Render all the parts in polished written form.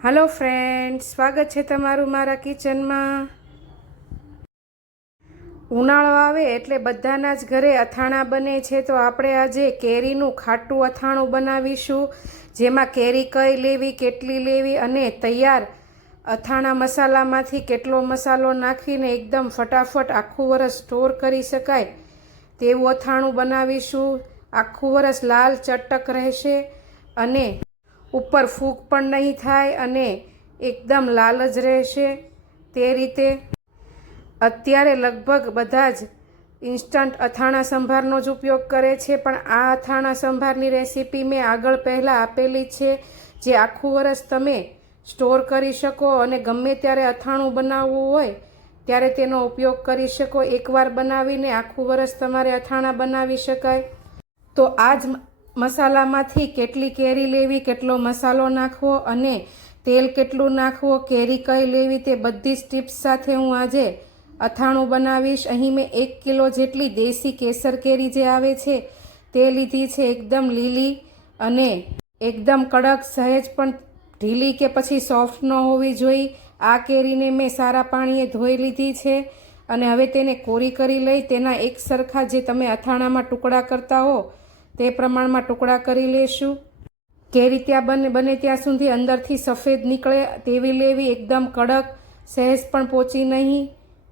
Hello friends, स्वागत है तमारू मारा किचन में। उनाळो आवे एटले बधाना ज घरे अथाणा बने छे। तो आपणे आजे केरीनुं खाटुं अथाणुं बनावीशुं, जेमां केरी कई लेवी, केटली लेवी अने तैयार अथाणा मसालामांथी केटलो मसालो नाखीने एकदम फटाफट आखुं वरस स्टोर करी शकाय तेवुं अथाणुं बनावीशुं। आखुं वरस लाल चटक रहेशे अने ऊपर फूग पण नहीं थाय अने एकदम लाल ज रहेशे। ते रीते अत्यारे लगभग बधा ज इंस्टंट अथाणा संभारनो ज उपयोग करे छे, पण आ अथाणा संभारनी रेसिपी मैं आगळ पहला आपेली छे, जे आखुं वरस तमे स्टोर करी शको अने गमे त्यारे अथाणुं बनाववुं होय त्यारे तेनो उपयोग करी शको। एकवार बनावीने आखुं वरस तमारे अथाणा बनावी शकाय। तो आज मसालामांथी केटली केरी लेवी, केटलो मसालो नाखवो अने तेल केटलुं नाखवो, केरी कई लेवी, ते बधी ज टिप्स साथे हूँ आजे अथाणुं बनावीश। अहीं मैं 1 किलो जेटली देशी केसर केरी जे आवे छे ते लीधी छे। एकदम लीली अने एकदम कड़क, सहेज पण ढीली के पछी सॉफ्ट न होवी जोईए। आ केरीने मैं सारा पाणीए धोई लीधी छे अने हवे तेने कोरी करी लई तेना एक सरखा जे तमे अथाणामां टुकड़ा करता हो ते प्रमाणमां टुकड़ा करी लेशुं। केरी त्या बने त्या सुधी अंदरथी सफेद निकळे तेवी लेवी, एकदम कड़क, सहेज पण पोची नहीं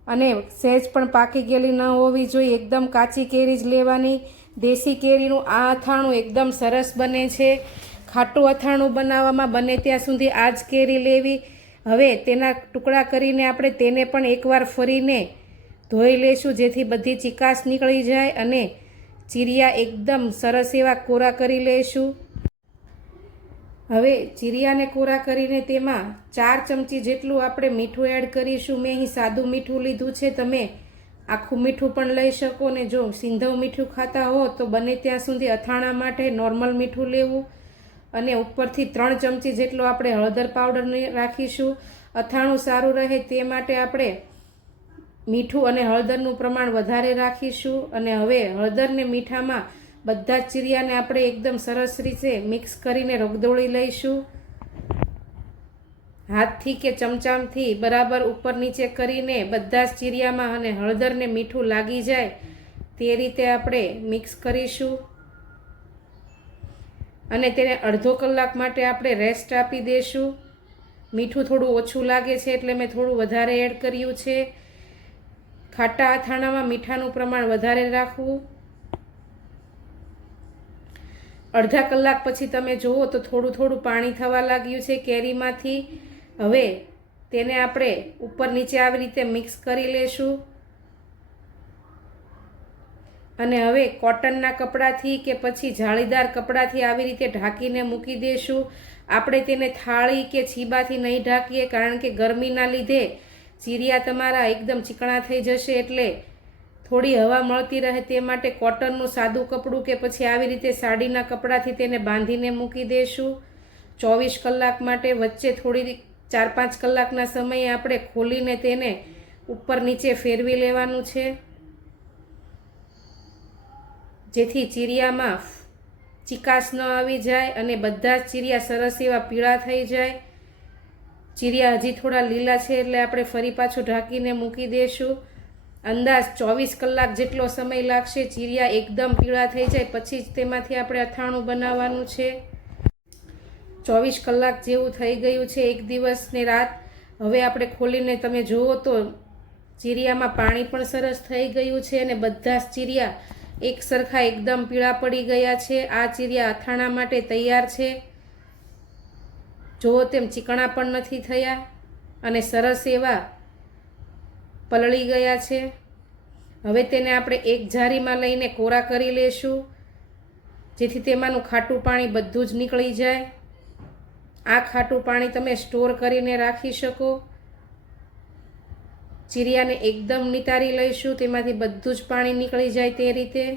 अने सहेज पण पाकी गेली न होवी जोईए। एकदम काची केरी ज लेवानी। देशी केरीनुं आ अथाणुं एकदम सरस बने छे। खाटुं अथाणुं बनाववामां बने त्या सुधी आ ज केरी लेवी। हवे तेना टुकड़ा करीने आपणे तेने पण एकवार फरीने धोई लेशुं, जेथी बधी चीकाश निकળી जाय अने चीरिया एकदम सरस एवा कोरा करी लेशुं। हवे चीरियाने कोरा करीने तेमां 4 चमची जेटલું આપણે મીઠું એડ કરીશું। મેં અહીં સાદું મીઠું લીધું છે, તમે આખું મીઠું પણ લઈ શકો ને જો સિંધવ મીઠું ખાતા હો તો બને ત્યાં સુધી અથાણા માટે નોર્મલ મીઠું લેવું। અને ઉપરથી 3 ચમચી જેટલો આપણે હળદર પાવડર રાખીશું। અથાણું સારું રહે તે માટે આપણે મીઠું અને હળદરનું પ્રમાણ વધારે રાખીશું। અને હવે હળદર ને મીઠામાં બધા જ ચીરિયાને આપણે એકદમ સરસ રીતે મિક્સ કરીને રગદોળી લઈશું। હાથથી કે ચમચાથી બરાબર ઉપર નીચે કરીને બધા જ ચીરિયામાં અને હળદર ને મીઠું લાગી જાય તે રીતે આપણે મિક્સ કરીશું। અને તેને અડધો કલાક માટે આપણે રેસ્ટ આપી દેશું। મીઠું થોડું ઓછું લાગે છે એટલે મેં થોડું વધારે એડ કર્યું છે। ખાટા અથાણામાં મીઠાનું પ્રમાણ વધારે રાખવું। અડધા કલાક પછી તમે જુઓ તો થોડું થોડું પાણી થવા લાગ્યું છે કેરીમાંથી। હવે તેને આપણે ઉપર નીચે આવી રીતે મિક્સ કરી લેશું। અને હવે કોટનના કપડાથી કે પછી જાળીદાર કપડાથી આવી રીતે ઢાંકીને મૂકી દેશું। આપણે તેને થાળી કે છીબાથી નહીં ઢાંકીએ, કારણ કે ગરમીના લીધે ચીરિયા તમારા એકદમ ચીકણા થઈ જશે, એટલે થોડી હવા મળતી રહે તે માટે કોટનનું સાદું કપડું કે પછી આવી રીતે સાડીના કપડાથી તેને બાંધીને મૂકી દેશું 24 કલાક માટે। વચ્ચે થોડી 4-5 કલાકના સમયે આપણે ખોલીને તેને ઉપર નીચે ફેરવી લેવાનું છે, જેથી ચીરિયામાં ચીકાશ ન આવી જાય અને બધા જ ચીરિયા સરસ એવા પીળા થઈ જાય। ચીરિયા હજી થોડા લીલા છે એટલે આપણે ફરી પાછું ઢાંકીને મૂકી દેશું। અંદાજ 24 કલાક જેટલો સમય લાગશે ચીરિયા એકદમ પીળા થઈ જાય પછી જ તેમાંથી આપણે અથાણું બનાવવાનું છે। 24 કલાક જેવું થઈ ગયું છે, એક દિવસ ને રાત। હવે આપણે ખોલીને તમે જુઓ તો ચીરિયામાં પાણી પણ સરસ થઈ ગયું છે અને બધા જ ચીરિયા એક સરખા એકદમ પીળા પડી ગયા છે। આ ચીરિયા અથાણા માટે તૈયાર છે। જુઓ તેમ ચીકણા પણ નથી થયા અને સરસ એવા પલળી ગયા છે। હવે તેને આપણે એક જારીમાં લઈને કોરા કરી લેશું, જેથી તેમાંનું ખાટું પાણી બધું જ નીકળી જાય। આ ખાટું પાણી તમે સ્ટોર કરીને રાખી શકો। ચીરિયાને એકદમ નિતારી લઈશું, તેમાંથી બધું જ પાણી નીકળી જાય તે રીતે।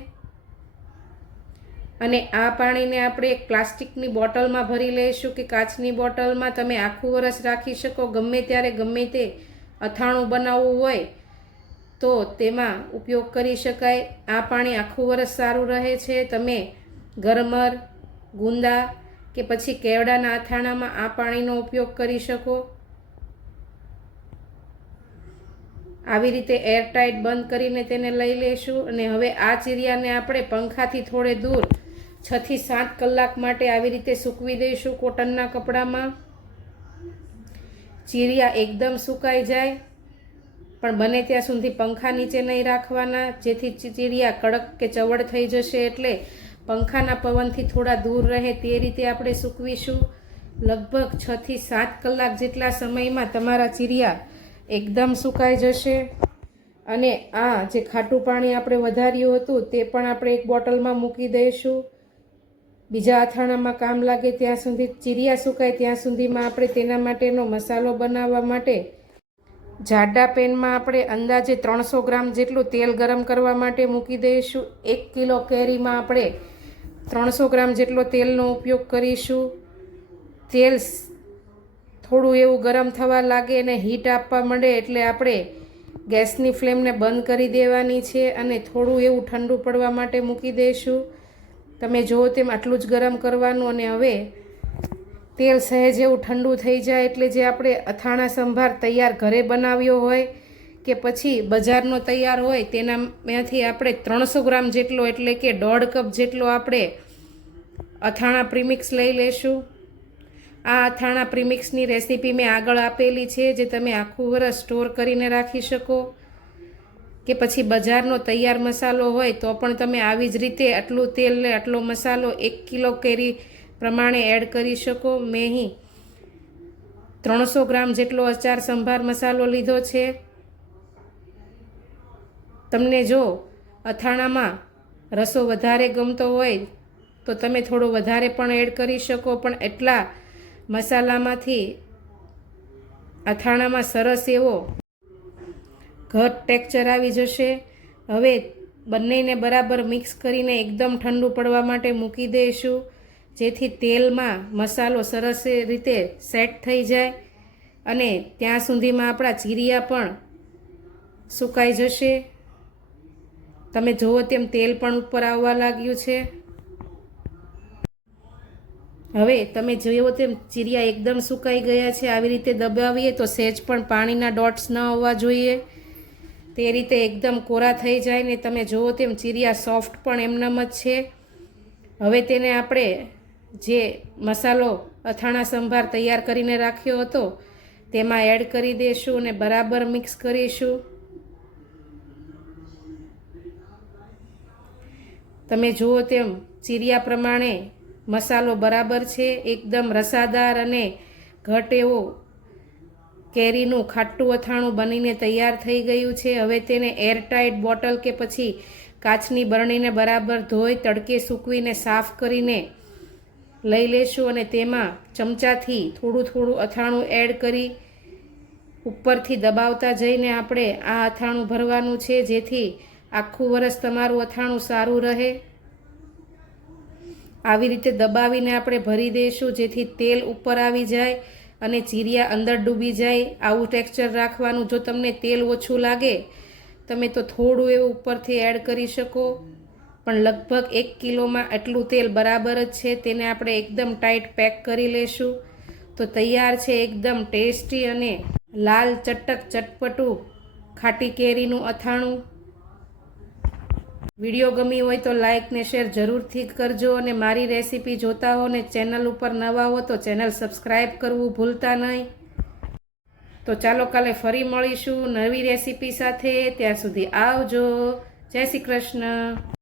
અને આ પાણીને આપણે એક પ્લાસ્ટિકની બોટલમાં ભરી લઈશું કે કાચની બોટલમાં। તમે આખું વરસ રાખી શકો, ગમે ત્યારે ગમે તે અથાણું બનાવવું હોય તો તેમાં ઉપયોગ કરી શકાય। આ પાણી આખું વરસ સારું રહે છે। તમે ગરમર, ગુંદા કે પછી કેવડાના અથાણામાં આ પાણીનો ઉપયોગ કરી શકો. આવી રીતે એરટાઈટ બંધ કરીને તેને લઈ લેશું. અને હવે આ ચીરિયાને આપણે પંખાથી થોડે દૂર 6 થી 7 કલાક માટે આવી રીતે સૂકવી દઈશું કોટનના કપડામાં. ચીરિયા એકદમ સુકાઈ જાય, પણ બને ત્યાં સુધી પંખા નીચે નહીં રાખવાના, જેથી ચીરિયા કડક કે ચવડ થઈ જશે. એટલે પંખાના પવનથી થોડા દૂર રહે તે રીતે આપણે સૂકવીશું. લગભગ 6 થી 7 કલાક જેટલા સમયમાં તમારા ચીરિયા એકદમ સુકાઈ જશે. અને આ જે ખાટું પાણી આપણે વધાર્યું હતું તે પણ આપણે એક બોટલમાં મૂકી દઈશું. બીજા અથાણામાં કામ લાગે ત્યાં સુધી, ચીરિયા સુકાય ત્યાં સુધીમાં આપણે તેના માટેનો મસાલો બનાવવા માટે જાડા પેનમાં આપણે અંદાજે 300 ગ્રામ જેટલું તેલ ગરમ કરવા માટે મૂકી દઈશું. 1 કિલો કેરીમાં આપણે 300 ગ્રામ જેટલો તેલનો ઉપયોગ કરીશું. તેલ થોડું એવું ગરમ થવા લાગે અને હીટ આપવા માંડે એટલે આપણે ગેસની ફ્લેમને બંધ કરી દેવાની છે અને થોડું એવું ઠંડુ પડવા માટે મૂકી દઈશું. તમે જુઓ તેમ આટલું જ ગરમ કરવાનું. અને હવે તેલ સહેજ એવું ઠંડુ થઈ જાય એટલે જે આપણે અથાણા સંભાર તૈયાર ઘરે બનાવ્યો હોય કે પછી બજારનો તૈયાર હોય તેનામાંથી આપણે 300 ગ્રામ જેટલો એટલે કે 1.5 કપ જેટલો આપણે અથાણા પ્રીમિક્સ લઈ લેશું. આ અથાણા પ્રીમિક્સની રેસીપી મેં આગળ આપેલી છે, જે તમે આખું વરસ સ્ટોર કરીને રાખી શકો. કે પછી બજારનો તૈયાર મસાલો હોય તો પણ તમે આવી જ રીતે આટલું તેલ ને આટલો મસાલો 1 કિલો કેરી પ્રમાણે એડ કરી શકો. મેં અહીં 300 ગ્રામ જેટલો અચાર સંભાર મસાલો લીધો છે. તમને જો અથાણામાં રસો વધારે ગમતો હોય તો તમે થોડો વધારે પણ એડ કરી શકો, પણ એટલા મસાલામાંથી અથાણામાં સરસ એવો ઘટ ટેક્સચર આવી જશે. હવે બંનેને બરાબર મિક્સ કરીને એકદમ ઠંડુ પડવા માટે મૂકી દઈશું, જેથી તેલમાં મસાલો સરસ રીતે સેટ થઈ જાય અને ત્યાં સુધીમાં આપણા ચીરિયા પણ સુકાઈ જશે. તમે જુઓ તેમ તેલ પણ ઉપર આવવા લાગ્યું છે. હવે તમે જુઓ તેમ ચીરિયા એકદમ સુકાઈ ગયા છે. આવી રીતે દબાવીએ તો સહેજ પણ પાણીના ડોટ્સ ન આવવા જોઈએ. તે રીતે એકદમ કોરા થઈ જાય ને તમે જુઓ તેમ ચીરિયા સોફ્ટ પણ એમનેમ જ છે. હવે તેને આપણે જે મસાલો અથાણા સંભાર તૈયાર કરીને રાખ્યો હતો તેમાં એડ કરી દઈશું અને બરાબર મિક્સ કરીશું. તમે જુઓ તેમ ચીરિયા પ્રમાણે મસાલો બરાબર છે, એકદમ રસાદાર અને ઘટ એવો કેરીનું ખાટું અથાણું બનીને તૈયાર થઈ ગયું છે. હવે તેને એરટાઈટ બોટલ કે પછી કાચની બરણીને બરાબર ધોઈ તડકે સૂકવીને સાફ કરીને લઈ લેશું અને તેમાં ચમચાથી થોડું થોડું અથાણું એડ કરી ઉપરથી દબાવતા જઈને આપણે આ અથાણું ભરવાનું છે, જેથી આખું વરસ તમારું અથાણું સારું રહે. આવી રીતે દબાવીને આપણે ભરી દઈશું, જેથી તેલ ઉપર આવી જાય અને ચીરિયા અંદર ડૂબી જાય. આવું ટેક્સચર રાખવાનું. જો તમને તેલ ઓછું લાગે તમે તો થોડું એવું ઉપરથી એડ કરી શકો, પણ લગભગ 1 કિલોમાં આટલું તેલ બરાબર જ છે. તેને આપણે એકદમ ટાઈટ પેક કરી લેશું તો તૈયાર છે એકદમ ટેસ્ટી અને લાલ ચટક ચટપટું ખાટી કેરીનું અથાણું. વિડીયો ગમી હોય તો લાઈક ને શેર જરૂરથી કરજો અને મારી રેસીપી જોતા હો ને ચેનલ ઉપર નવા હો તો ચેનલ સબસ્ક્રાઈબ કરવું ભૂલતા નહીં. તો ચાલો કાલે ફરી મળીશું નવી રેસીપી સાથે. ત્યાં સુધી આવજો. જય શ્રી કૃષ્ણ.